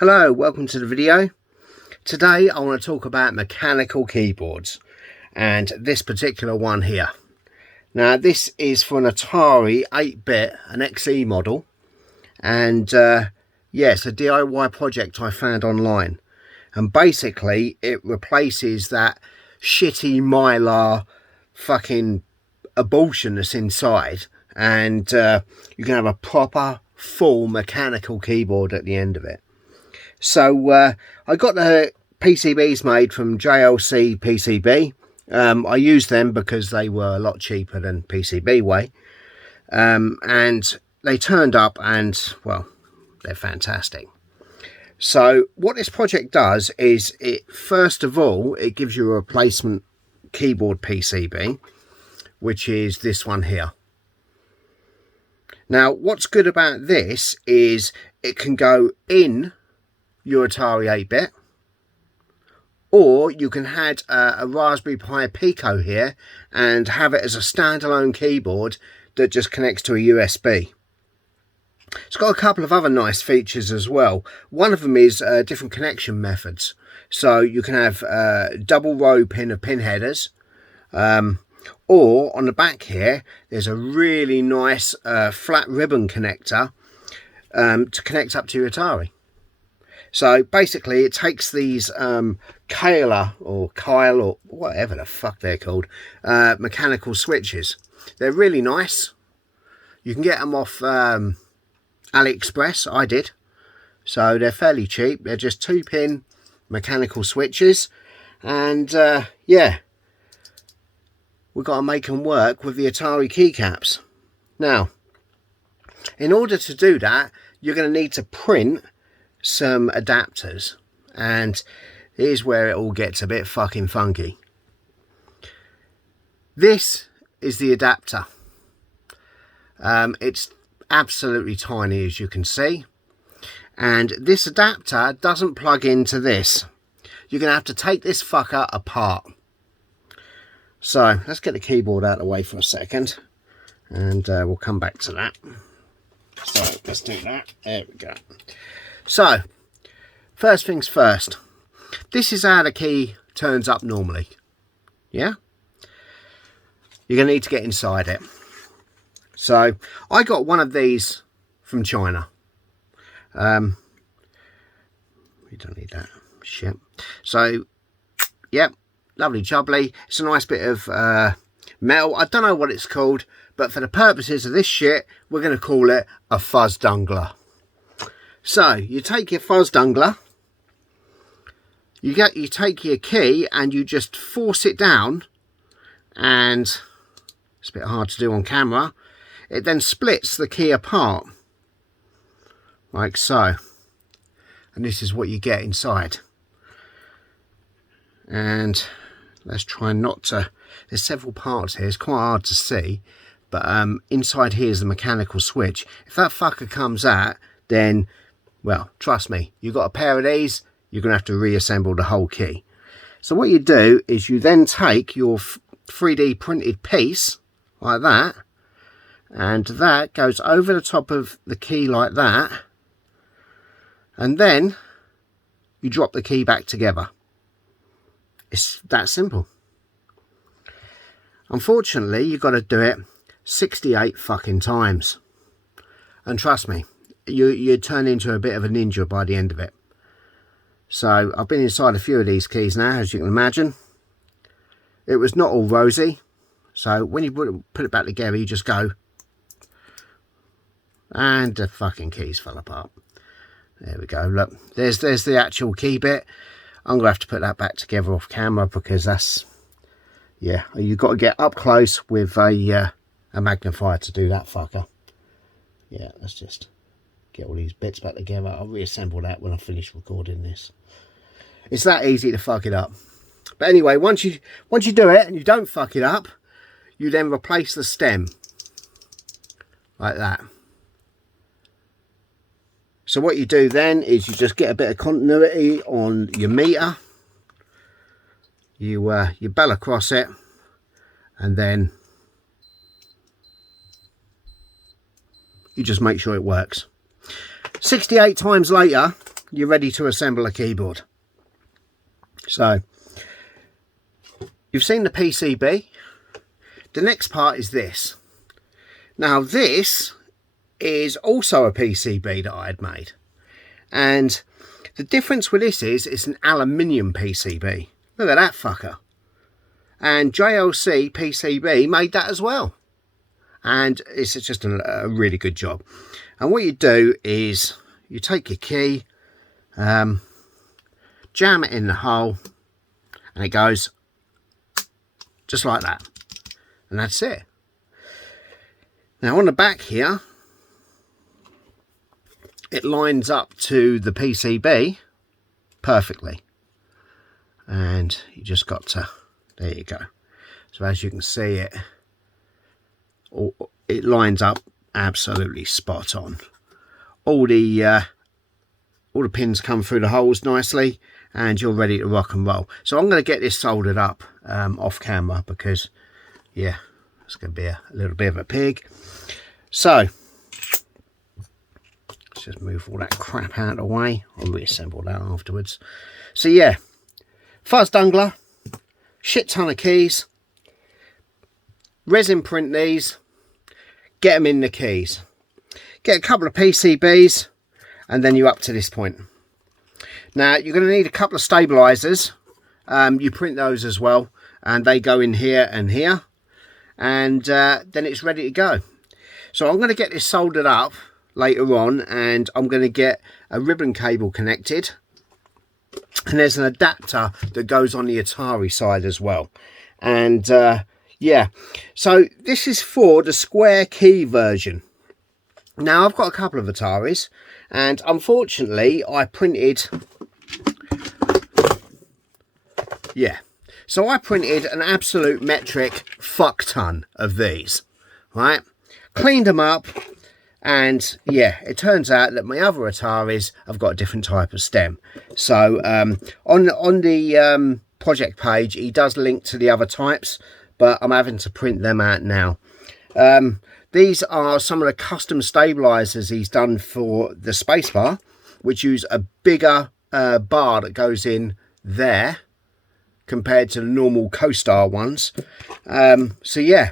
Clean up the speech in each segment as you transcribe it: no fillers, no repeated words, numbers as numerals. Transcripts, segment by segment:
Hello, welcome to the video. Today I want to talk about mechanical keyboards and this particular one here. Now this is for an Atari 8-bit, an XE model, and it's a DIY project I found online, and basically it replaces that shitty Mylar fucking abortion that's inside, and you can have a proper full mechanical keyboard at the end of it. So I got the PCBs made from JLC PCB. I used them because they were a lot cheaper than PCBWay, and they turned up, and well, they're fantastic. So what this project does is, first of all, it gives you a replacement keyboard PCB, which is this one here. Now what's good about this is it can go in your Atari 8-bit, or you can add a Raspberry Pi Pico here and have it as a standalone keyboard that just connects to a USB. It's got a couple of other nice features as well. One of them is different connection methods. So you can have double row pin of pin headers, or on the back here there's a really nice flat ribbon connector to connect up to your Atari. So basically it takes these Kyle or whatever the fuck they're called, mechanical switches. They're really nice. You can get them off AliExpress. I did. So they're fairly cheap. They're just 2-pin mechanical switches. And yeah, we've got to make them work with the Atari keycaps. Now, in order to do that, you're going to need to print some adapters, and here's where it all gets a bit fucking funky. This is the adapter. It's absolutely tiny, as you can see, and this adapter doesn't plug into this. You're gonna have to take this fucker apart. So let's get the keyboard out of the way for a second, and we'll come back to that. So let's do that. There we go. So, first things first, this is how the key turns up normally, yeah? You're going to need to get inside it. So, I got one of these from China. We don't need that shit. So, yep, lovely jubbly. It's a nice bit of metal. I don't know what it's called, but for the purposes of this shit, we're going to call it a fuzz dungler. So you take your fuzz dungler, you take your key and you just force it down, and it's a bit hard to do on camera. It then splits the key apart like so, and this is what you get inside. And let's try not to, there's several parts here, it's quite hard to see, but inside here is the mechanical switch. If that fucker comes out, then, well, trust me, you've got a pair of these, you're going to have to reassemble the whole key. So what you do is you then take your 3D printed piece, like that, and that goes over the top of the key like that, and then you drop the key back together. It's that simple. Unfortunately, you've got to do it 68 fucking times. And trust me, you turn into a bit of a ninja by the end of it. So I've been inside a few of these keys now, as you can imagine. It was not all rosy, so when you put it back together, you just go, and the fucking keys fell apart. There we go. Look, there's the actual key bit. I'm gonna have to put that back together off camera, because that's, yeah, you've got to get up close with a magnifier to do that fucker. Yeah, let's just get all these bits back together. I'll reassemble that when I finish recording this. It's that easy to fuck it up. But anyway, once you do it and you don't fuck it up, you then replace the stem like that. So what you do then is you just get a bit of continuity on your meter. You bell across it, and then you just make sure it works. 68 times later, you're ready to assemble a keyboard. So you've seen the PCB. The next part is this. Now this is also a PCB that I had made, and the difference with this is it's an aluminium PCB. Look at that fucker. And JLC PCB made that as well, and it's just a really good job. And what you do is you take your key, jam it in the hole, and it goes just like that, and that's it. Now on the back here, it lines up to the PCB perfectly, and you just got to, there you go. So as you can see, it lines up absolutely spot on. All the pins come through the holes nicely, and you're ready to rock and roll. So I'm going to get this soldered up off camera, because yeah, it's going to be a little bit of a pig. So let's just move all that crap out of the way. I'll reassemble that afterwards. So yeah, fuzz dungler, shit ton of keys, resin print these, get them in the keys, get a couple of PCBs, and then you're up to this point. Now you're going to need a couple of stabilizers. You print those as well, and they go in here and here, and then it's ready to go. So I'm going to get this soldered up later on, and I'm going to get a ribbon cable connected, and there's an adapter that goes on the Atari side as well. And yeah, so this is for the square key version. Now I've got a couple of Ataris, and unfortunately I printed, yeah, so I printed an absolute metric fuck ton of these, right? Cleaned them up, and yeah, it turns out that my other Ataris have got a different type of stem. So on the project page, he does link to the other types, but I'm having to print them out now. These are some of the custom stabilizers he's done for the spacebar, which use a bigger bar that goes in there compared to the normal Co-Star ones. So yeah,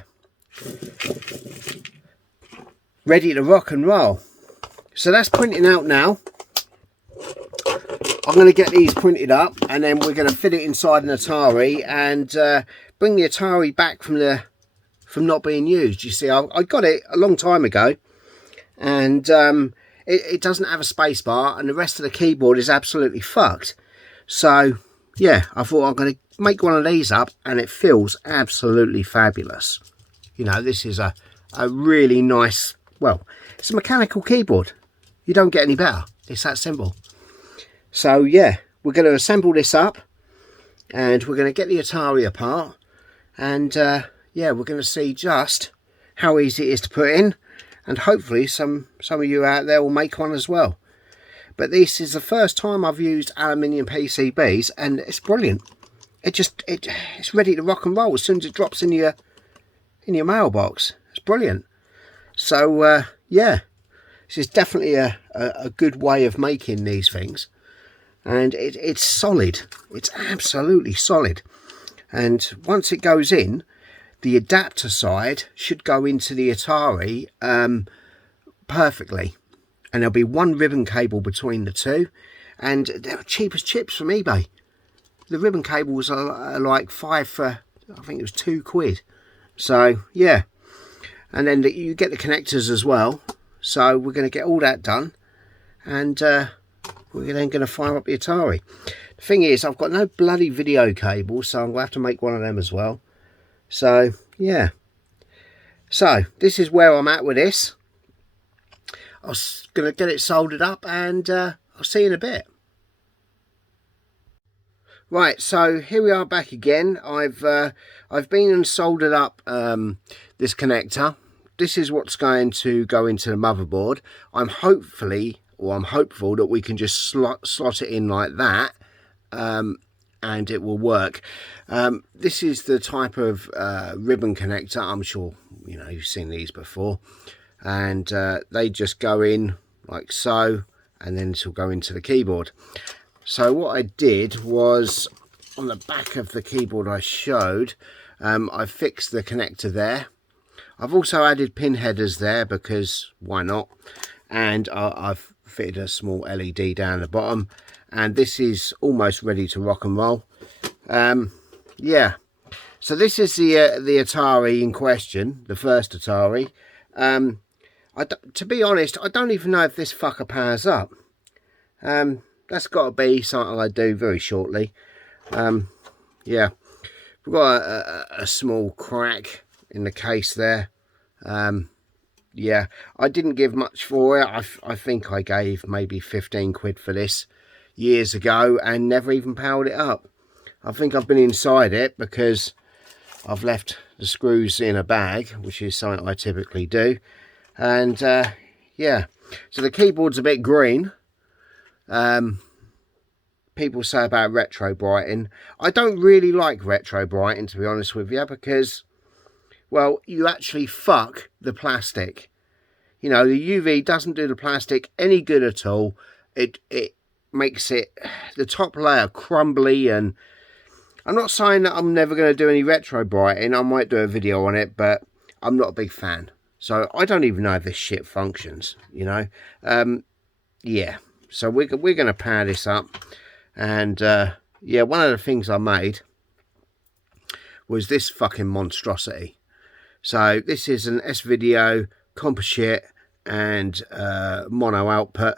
ready to rock and roll. So that's printing out now. I'm going to get these printed up, and then we're going to fit it inside an Atari and bring the Atari back from not being used. You see, I got it a long time ago, and it doesn't have a space bar, and the rest of the keyboard is absolutely fucked. So yeah, I thought I'm going to make one of these up, and it feels absolutely fabulous. You know, this is a really nice, well, it's a mechanical keyboard. You don't get any better. It's that simple. So yeah, we're going to assemble this up, and we're going to get the Atari apart, and yeah, we're going to see just how easy it is to put in, and hopefully some of you out there will make one as well. But this is the first time I've used aluminium PCBs, and it's brilliant. It's ready to rock and roll as soon as it drops in your mailbox. It's brilliant. So yeah, this is definitely a good way of making these things, and it's solid. It's absolutely solid. And once it goes in, the adapter side should go into the Atari perfectly, and there'll be one ribbon cable between the two, and they're cheap as chips from eBay. The ribbon cables are like 5 for, I think it was £2. So yeah, and then you get the connectors as well. So we're going to get all that done, and we're then going to fire up the Atari. The thing is, I've got no bloody video cable, so I'm going to have to make one of them as well. So yeah, so this is where I'm at with this. I was going to get it soldered up, and I'll see you in a bit. Right, so here we are back again. I've been and soldered up this connector. This is what's going to go into the motherboard. I'm hopeful that we can just slot it in like that, and it will work. This is the type of ribbon connector. I'm sure you know, you've seen these before, and they just go in like so, and then this will go into the keyboard. So what I did was, on the back of the keyboard I showed, I fixed the connector there. I've also added pin headers there because why not, and I've fitted a small LED down the bottom, and this is almost ready to rock and roll. Yeah, so this is the Atari in question, the first Atari. To be honest, I don't even know if this fucker powers up. That's got to be something I do very shortly. Yeah, we've got a small crack in the case there. Yeah, I didn't give much for it. I think I gave maybe 15 quid for this years ago and never even powered it up. I think I've been inside it because I've left the screws in a bag, which is something I typically do. And yeah, so the keyboard's a bit green. People say about retro brighting. I don't really like retro brighting, to be honest with you, because, well, you actually fuck the plastic. You know, the UV doesn't do the plastic any good at all. It makes it, the top layer, crumbly. And I'm not saying that I'm never going to do any retro brighting. I might do a video on it, but I'm not a big fan. So I don't even know if this shit functions, you know. Yeah, so we're going to power this up. And yeah, one of the things I made was this fucking monstrosity. So this is an S-Video composite and mono output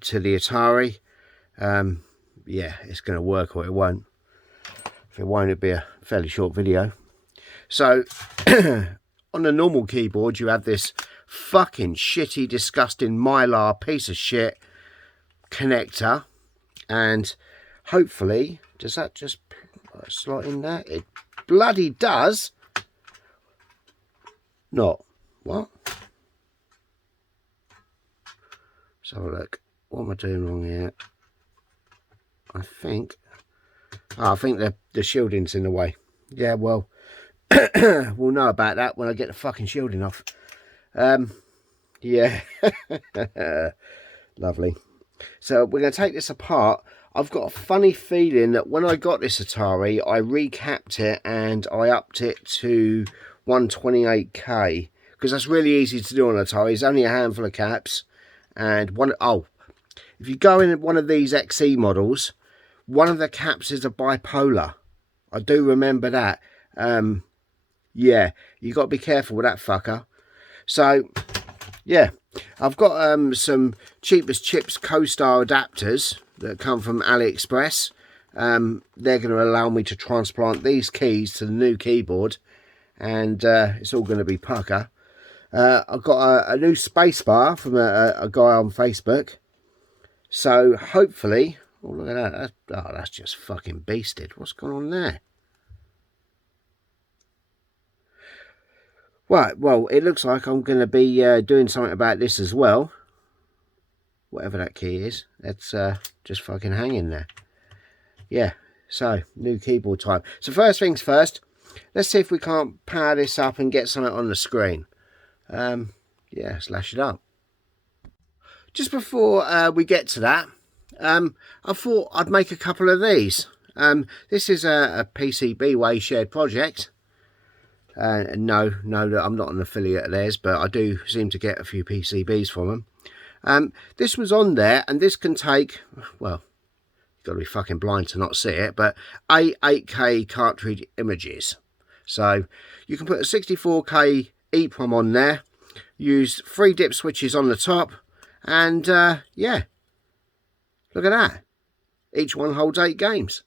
to the Atari. Yeah, it's going to work or it won't. If it won't, it'll be a fairly short video. So on the normal keyboard, you have this fucking shitty, disgusting mylar piece of shit connector. And hopefully, does that just slot in there? It bloody does. Not. What? Let's have a look. What am I doing wrong here? I think the shielding's in the way. Yeah, well, we'll know about that when I get the fucking shielding off. Yeah. Lovely. So we're going to take this apart. I've got a funny feeling that when I got this Atari, I recapped it and I upped it to 128K. Because that's really easy to do on Atari. There's only a handful of caps. And if you go in one of these XE models, one of the caps is a bipolar. I do remember that. Yeah, you got to be careful with that fucker. So, yeah, I've got some cheap as chips Co-Star adapters that come from AliExpress. They're going to allow me to transplant these keys to the new keyboard, and it's all going to be pucker. I've got a new spacebar from a guy on Facebook. So hopefully, oh look at that, that's just fucking beasted. What's going on there? Right, well, it looks like I'm going to be doing something about this as well. Whatever that key is, that's just fucking hanging there. Yeah, so, new keyboard time. So first things first, let's see if we can't power this up and get something on the screen. Yeah, slash it up. Just before we get to that, I thought I'd make a couple of these. This is a PCBWay shared project. No, I'm not an affiliate of theirs, but I do seem to get a few PCBs from them. This was on there, and this can take, well, you've got to be fucking blind to not see it, but 8K cartridge images. So you can put a 64K EEPROM on there, use 3 dip switches on the top, and yeah, look at that. Each one holds 8 games,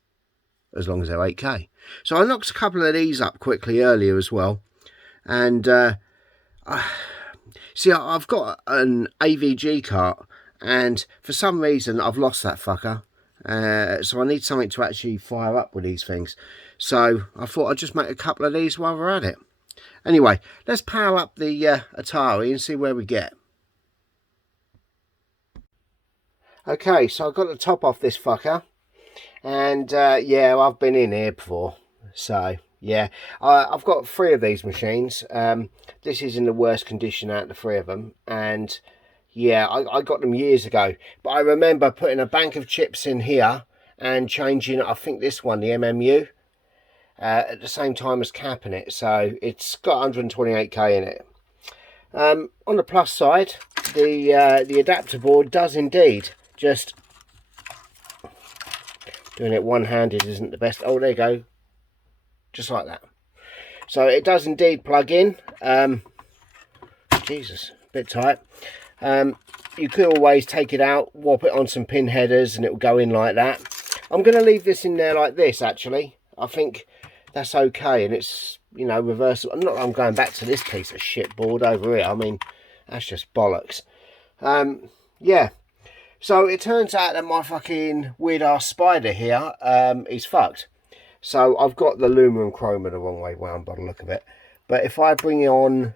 as long as they're 8K. So I knocked a couple of these up quickly earlier as well. And see, I've got an AVG cart, and for some reason I've lost that fucker. So I need something to actually fire up with these things. So I thought I'd just make a couple of these while we're at it. Anyway, let's power up the Atari and see where we get. Okay, so I've got the top off this fucker. And yeah, I've been in here before. So yeah, I've got 3 of these machines. This is in the worst condition out of the 3 of them. And Yeah, I got them years ago, but I remember putting a bank of chips in here and changing, I think this one, the MMU, at the same time as capping it. So it's got 128k in it. On the plus side, the adapter board does indeed, just doing it one-handed isn't the best. Oh, there you go, just like that. So it does indeed plug in. Jesus, a bit tight. You could always take it out, whop it on some pin headers, and it will go in like that. I'm going to leave this in there like this, actually. I think that's okay, and it's, you know, reversible. Not that I'm going back to this piece of shit board over here. I mean, that's just bollocks. Yeah. So it turns out that my fucking weird ass spider here is fucked. So I've got the aluminum chroma the wrong way round by the look of it. But if I bring on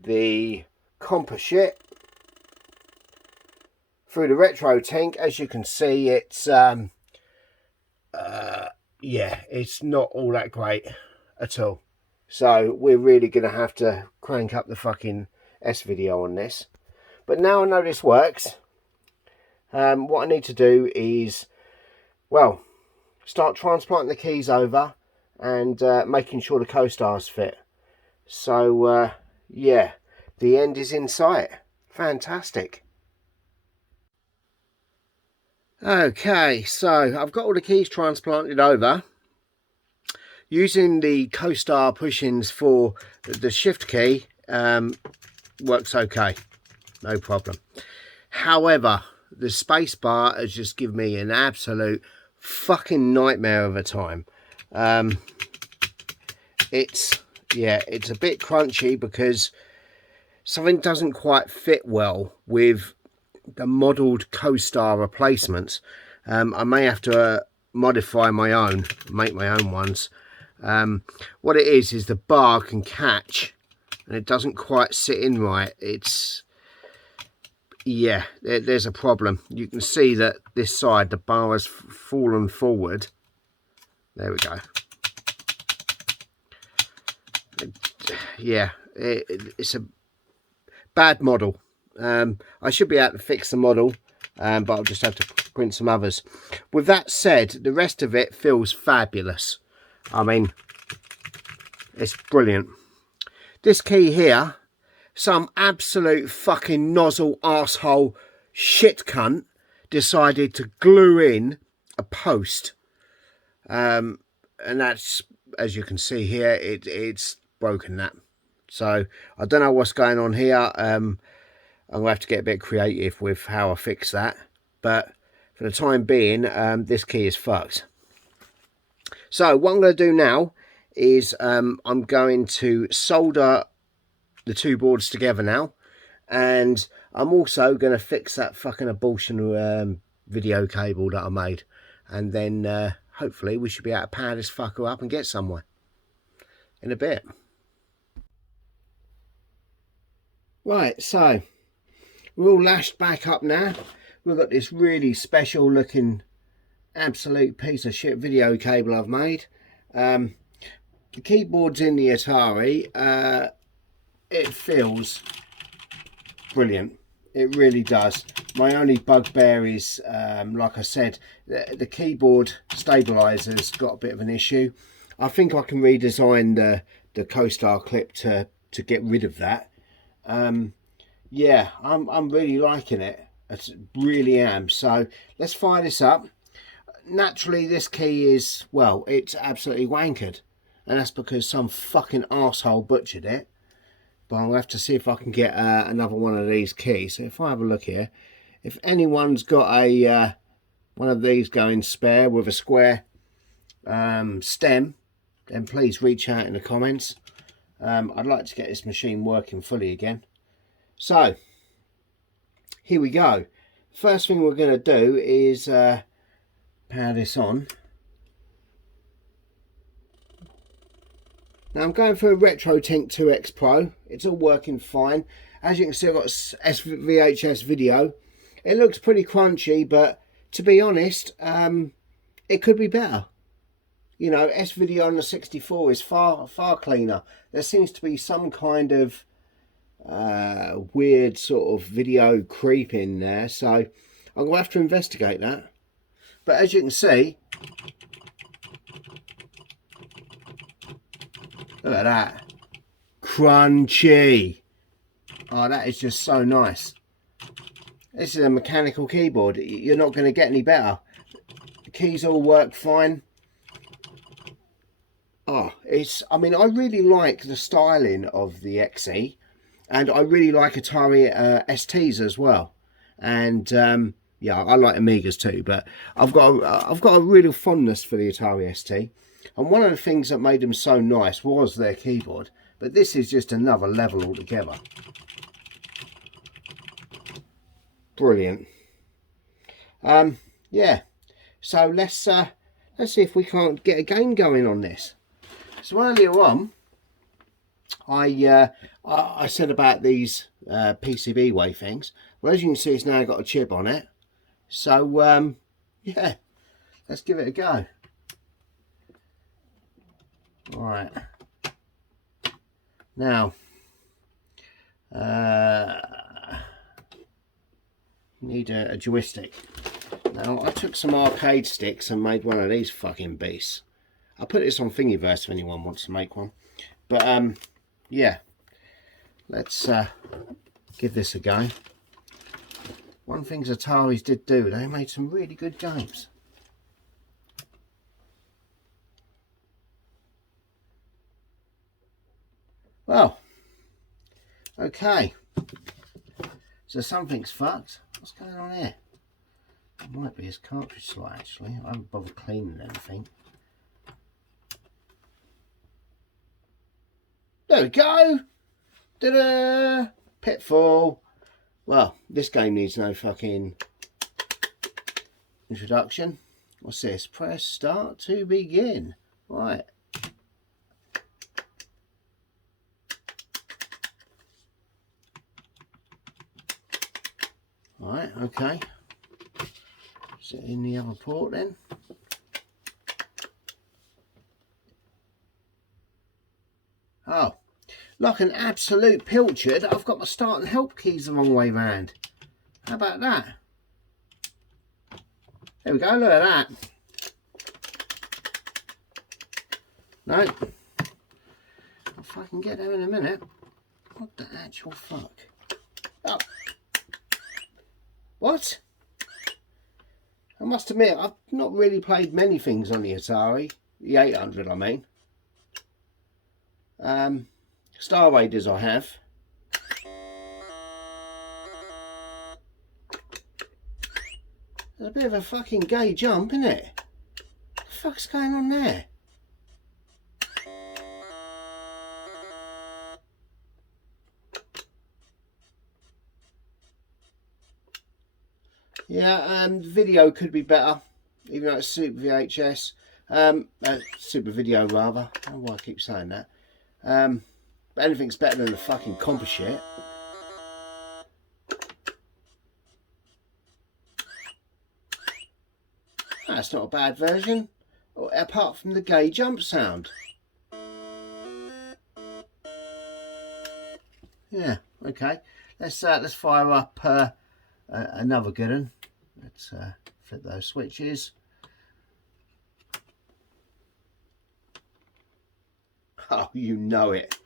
the composite through the retro tank, as you can see, it's yeah, it's not all that great at all. So we're really gonna have to crank up the fucking S video on this. But now I know this works, what I need to do is, well, start transplanting the keys over and making sure the co-stars fit. So yeah, the end is in sight. Fantastic. Okay, so I've got all the keys transplanted over. Using the co-star pushings for the shift key works okay, no problem. However, the space bar has just given me an absolute fucking nightmare of a time. It's a bit crunchy because something doesn't quite fit well with the modelled co-star replacements. I may have to modify my own, make my own ones. What it is the bar can catch and it doesn't quite sit in right. It's, yeah, there's a problem. You can see that this side, the bar has fallen forward. There we go. Yeah, it's a bad model. I should be able to fix the model, but I'll just have to print some others. With that said, the rest of it feels fabulous. I mean, it's brilliant. This key here, some absolute fucking nozzle arsehole shit cunt decided to glue in a post. And that's, as you can see here, it's broken that. So I don't know what's going on here. I'm going to have to get a bit creative with how I fix that. But for the time being, this key is fucked. So what I'm going to do now is I'm going to solder the two boards together now. And I'm also going to fix that fucking abortion video cable that I made. And then hopefully we should be able to power this fucker up and get somewhere in a bit. Right, so we're all lashed back up now. We've got this really special looking absolute piece of shit video cable I've made. The keyboard's in the Atari. It feels brilliant. It really does. My only bugbear is, like I said, the keyboard stabilizer's got a bit of an issue. I think I can redesign the co-star clip to get rid of that. Yeah, I'm really liking it. I really am. So let's fire this up. Naturally, this key is, well, it's absolutely wankered, and that's because some fucking arsehole butchered it. But I'll have to see if I can get another one of these keys. So if I have a look here, if anyone's got a one of these going spare with a square stem, then please reach out in the comments. I'd like to get this machine working fully again. So here we go. First thing we're going to do is power this on. Now I'm going for a RetroTink 2X Pro. It's all working fine. As you can see, I've got VHS video. It looks pretty crunchy, but to be honest, it could be better. You know, S-Video on the 64 is far cleaner. There seems to be some kind of weird sort of video creep in there, so I'm going to have to investigate that. But as you can see, look at that, crunchy. Oh, that is just so nice. This is a mechanical keyboard. You're not going to get any better. The keys all work fine. Oh, I mean, I really like the styling of the XE, and I really like Atari STs as well. And yeah, I like Amigas too, but I've got a real fondness for the Atari ST. And one of the things that made them so nice was their keyboard. But this is just another level altogether. Brilliant. Yeah. So let's see if we can't get a game going on this. So earlier on, I said about these PCB way things. Well, as you can see, it's now got a chip on it. So yeah, let's give it a go. All right. Now, need a joystick. Now, I took some arcade sticks and made one of these fucking beasts. I'll put this on Thingiverse if anyone wants to make one. But yeah, let's give this a go. One thing Ataris did do, they made some really good games. Well, okay. So something's fucked. What's going on here? It might be his cartridge slot actually. I haven't bothered cleaning anything. There we go. Ta-da! Pitfall. Well, this game needs no fucking introduction. What's this? Press start to begin. Right. Right, okay. Set in the other port then. Oh, like an absolute pilchard, I've got my start and help keys the wrong way round. How about that? There we go, look at that. No. If I can get there in a minute. What the actual fuck? Oh. What? I must admit, I've not really played many things on the Atari. The 800, I mean. Star Raiders I have. There's a bit of a fucking gay jump, isn't it? What the fuck's going on there? Yeah, video could be better, even though it's Super VHS. Super Video rather. I don't know why I keep saying that. But anything's better than the fucking compa shit. That's not a bad version, apart from the gay jump sound. Yeah, okay. Let's fire up another good one. Let's flip those switches. Oh, you know it.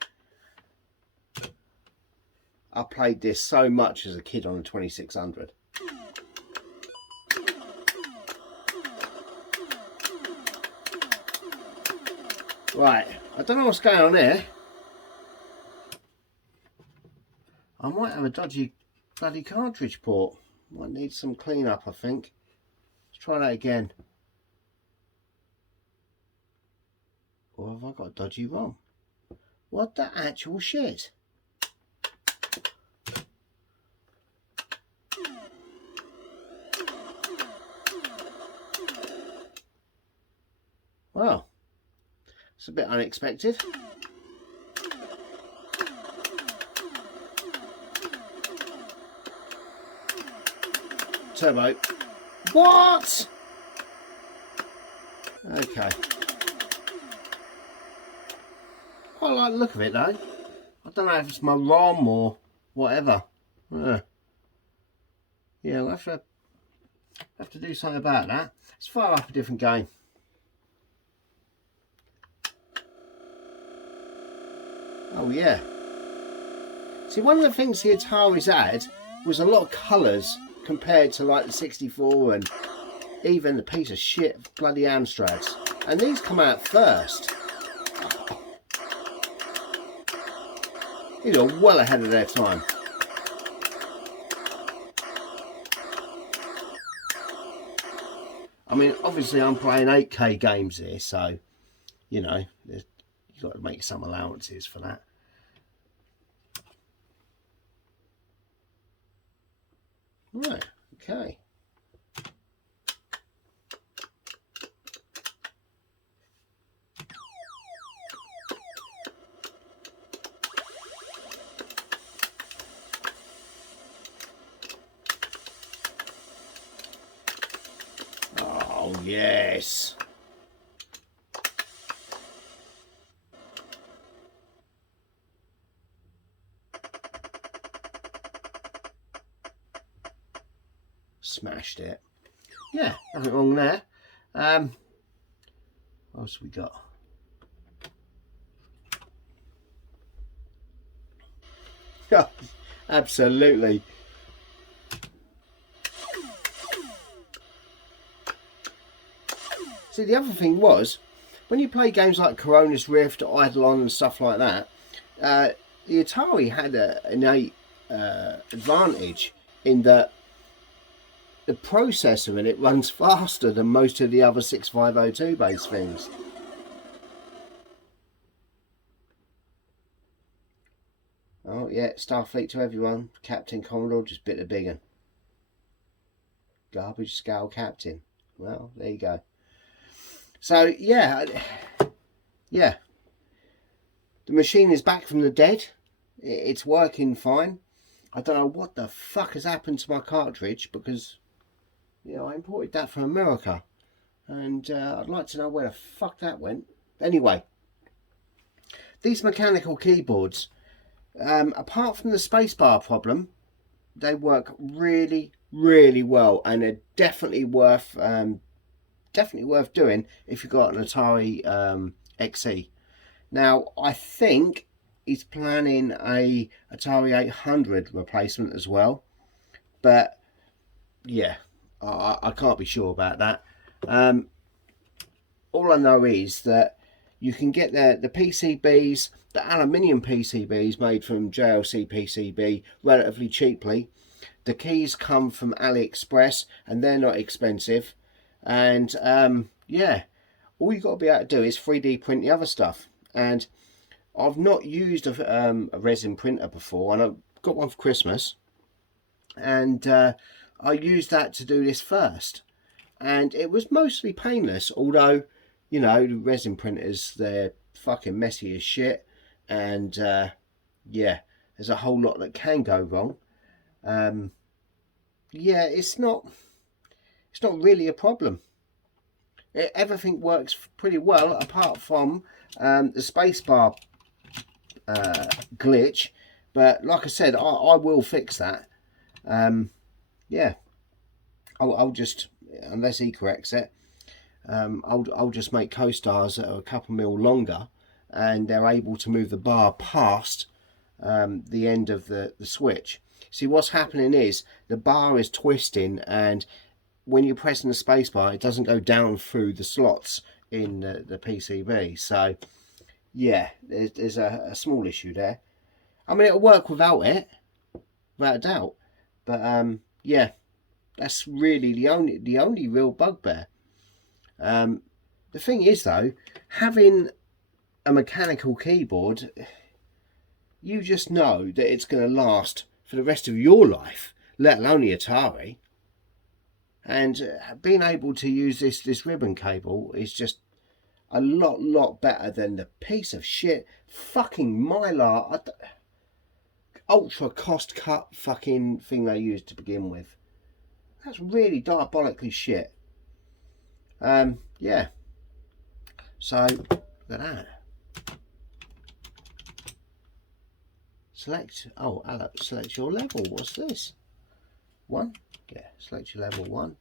I played this so much as a kid on the 2600. Right, I don't know what's going on here. I might have a dodgy bloody cartridge port. Might need some cleanup, I think. Let's try that again. Or have I got a dodgy ROM? What the actual shit? Well, it's a bit unexpected. Turbo. What? Okay. Quite like the look of it though. I don't know if it's my ROM or whatever. Yeah, we'll have to do something about that. Let's fire up a different game. Oh yeah. See, one of the things the Atari's had was a lot of colours compared to like the 64 and even the piece of shit bloody Amstrads. And these come out first. These are well ahead of their time. I mean, obviously I'm playing 8K games here, so, you know, you've got to make some allowances for that. Right, okay. Oh, yes. Smashed it. Yeah, nothing wrong there. What else we got? Absolutely. See, the other thing was, when you play games like Corona's Rift, Eidolon and stuff like that, the Atari had an innate advantage in that the processor in it runs faster than most of the other 6502 based things. Oh yeah, Starfleet to everyone. Captain Commodore just bit the big one. Garbage scale captain. Well, there you go. So yeah, the machine is back from the dead. It's working fine. I don't know what the fuck has happened to my cartridge, because I imported that from America, and I'd like to know where the fuck that went. Anyway, these mechanical keyboards, apart from the spacebar problem, they work really, really well, and they're definitely worth doing if you've got an Atari XE. Now, I think he's planning a Atari 800 replacement as well, but yeah, I can't be sure about that. All I know is that you can get the PCBs, the aluminium PCBs made from JLC PCB relatively cheaply. The keys come from AliExpress and they're not expensive. And yeah, all you've got to be able to do is 3D print the other stuff. And I've not used a resin printer before, and I've got one for Christmas. And I used that to do this first, and it was mostly painless, although the resin printers, they're fucking messy as shit, and yeah, there's a whole lot that can go wrong. Yeah, it's not really a problem. Everything works pretty well apart from the spacebar glitch, but like I said, I will fix that. Yeah, I'll just, unless he corrects it, I'll just make co-stars that are a couple mil longer, and they're able to move the bar past the end of the switch. See, what's happening is the bar is twisting, and when you're pressing the spacebar, it doesn't go down through the slots in the PCB. So yeah, there's a small issue there. I mean, it'll work without it, without a doubt, but yeah, that's really the only real bugbear. The thing is though, having a mechanical keyboard, you just know that it's going to last for the rest of your life, let alone the Atari. And being able to use this ribbon cable is just a lot better than the piece of shit fucking Mylar ultra cost cut fucking thing they used to begin with. That's really diabolically shit. Yeah, so look at that. select, oh, select your level. What's this? 1? Yeah, select your level 1.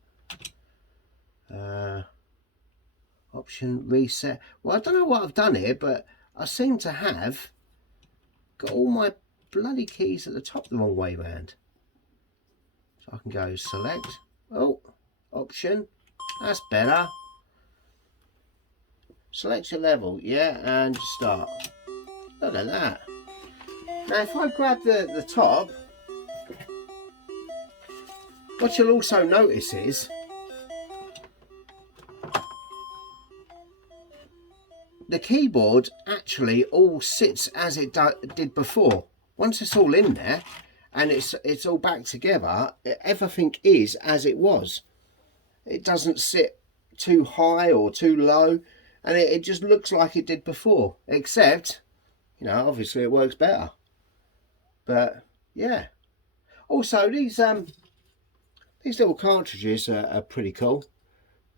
Option reset. Well, I don't know what I've done here, but I seem to have got all my bloody keys at the top the wrong way round. So I can go select. Oh, option. That's better. Select your level, yeah, and start. Look at that. Now, if I grab the top, what you'll also notice is the keyboard actually all sits as it did before. Once it's all in there and it's all back together, everything is as it was. It doesn't sit too high or too low, and it just looks like it did before, except, you know, obviously it works better. But yeah, also these little cartridges are pretty cool.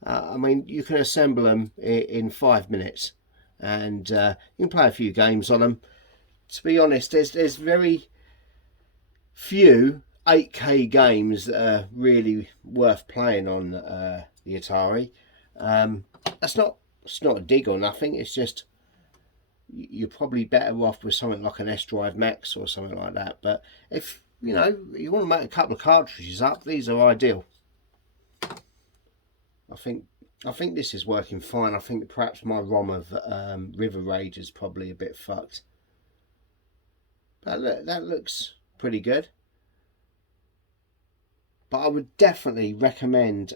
I mean, you can assemble them in 5 minutes, and you can play a few games on them. To be honest, there's very few 8K games that are really worth playing on the Atari. It's not a dig or nothing. It's just you're probably better off with something like an S-Drive Max or something like that. But if you know you want to make a couple of cartridges up, these are ideal. I think this is working fine. I think perhaps my ROM of River Rage is probably a bit fucked. But look, that looks pretty good. But I would definitely recommend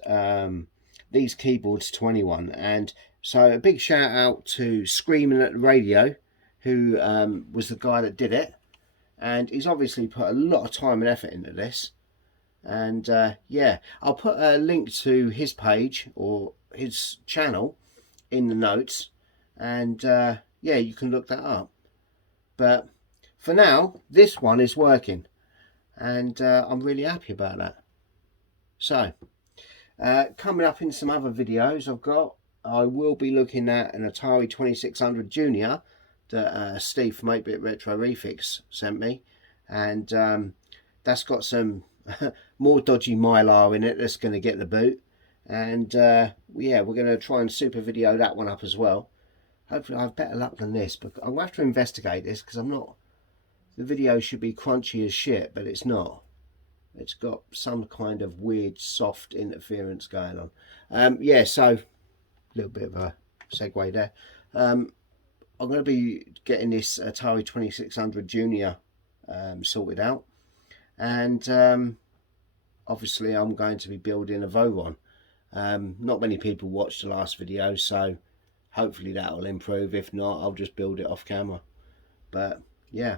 these keyboards to anyone. And so a big shout out to Screaming at the Radio, who was the guy that did it. And he's obviously put a lot of time and effort into this. And yeah, I'll put a link to his page or his channel in the notes. And yeah, you can look that up. But for now, this one is working. And I'm really happy about that. So, coming up in some other videos I will be looking at an Atari 2600 Junior that Steve from 8-Bit Retro Refix sent me. And that's got some more dodgy Mylar in it that's going to get the boot. And yeah, we're going to try and super video that one up as well. Hopefully I have better luck than this, but I'm going to have to investigate this because I'm not... The video should be crunchy as shit, but it's not. It's got some kind of weird soft interference going on. Yeah, so a little bit of a segue there. I'm going to be getting this Atari 2600 Junior sorted out. And obviously I'm going to be building a Voron. Not many people watched the last video, so hopefully that will improve. If not, I'll just build it off camera. But yeah,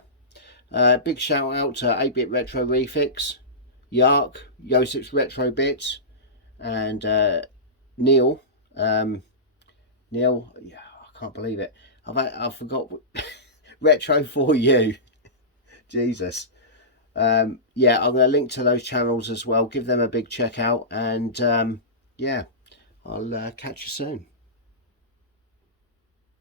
big shout out to 8-Bit Retro Refix, YARC, Josip's Retro Bits, and Neil. Neil, yeah, I can't believe it. I forgot Retro for You. Jesus. Yeah, I'm going to link to those channels as well. Give them a big check out, and yeah, I'll catch you soon.